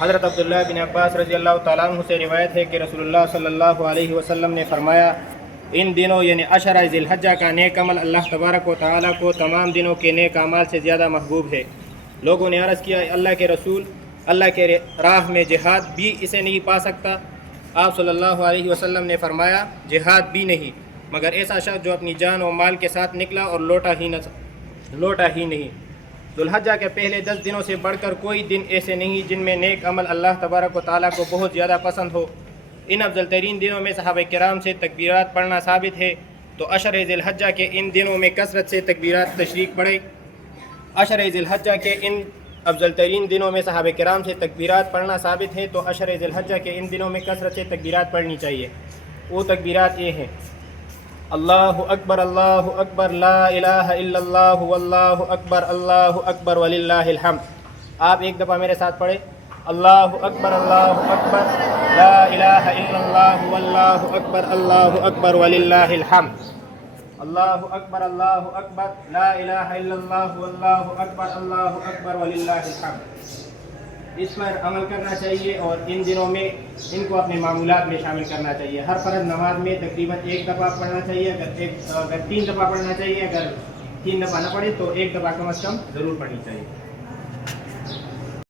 حضرت عبداللہ بن عباس رضی اللہ تعالیٰ عنہ سے روایت ہے کہ رسول اللہ صلی اللہ علیہ وسلم نے فرمایا، ان دنوں یعنی عشرہ ذی الحجہ کا نیک عمل اللہ تبارک و تعالیٰ کو تمام دنوں کے نیک اعمال سے زیادہ محبوب ہے۔ لوگوں نے عرض کیا، اللہ کے رسول، اللہ کے راہ میں جہاد بھی اسے نہیں پا سکتا؟ آپ صلی اللہ علیہ وسلم نے فرمایا، جہاد بھی نہیں، مگر ایسا شخص جو اپنی جان و مال کے ساتھ نکلا اور لوٹا ہی نہیں۔ ذو الحجہ کے پہلے 10 دنوں سے بڑھ کر کوئی دن ایسے نہیں جن میں نیک عمل اللہ تبارک و تعالیٰ کو بہت زیادہ پسند ہو۔ ان افضل ترین دنوں میں صحابہ کرام سے تکبیرات پڑھنا ثابت ہے، تو عشرہ ذی الحجہ کے ان دنوں میں کثرت سے تکبیرات تشریق پڑھیں۔ عشرہ ذی الحجہ کے ان افضل ترین دنوں میں صحابہ کرام سے تکبیرات پڑھنا ثابت ہے، تو عشرہ ذی الحجہ کے ان دنوں میں کثرت سے تکبیرات پڑھنی چاہیے۔ وہ تکبیرات یہ ہیں: اللہ اکبر لا الہ الا اللہ واللہ اکبر وللہ الحمد۔ آپ ایک دفعہ میرے ساتھ پڑھیں: اللہ اکبر لا الہ الا اللہ واللہ اکبر وللہ الحمد۔ اللہ اکبر لا الہ الا اللہ واللہ اکبر وللہ الحمد۔ اس پر عمل کرنا چاہیے اور ان دنوں میں ان کو اپنے معمولات میں شامل کرنا چاہیے۔ ہر فرض نماز میں تقریباً 1 دفعہ پڑھنا چاہیے، اگر 3 دفعہ پڑھنا چاہیے، اگر 3 دفعہ نہ پڑھے تو 1 دفعہ کم از کم ضرور پڑھنی چاہیے۔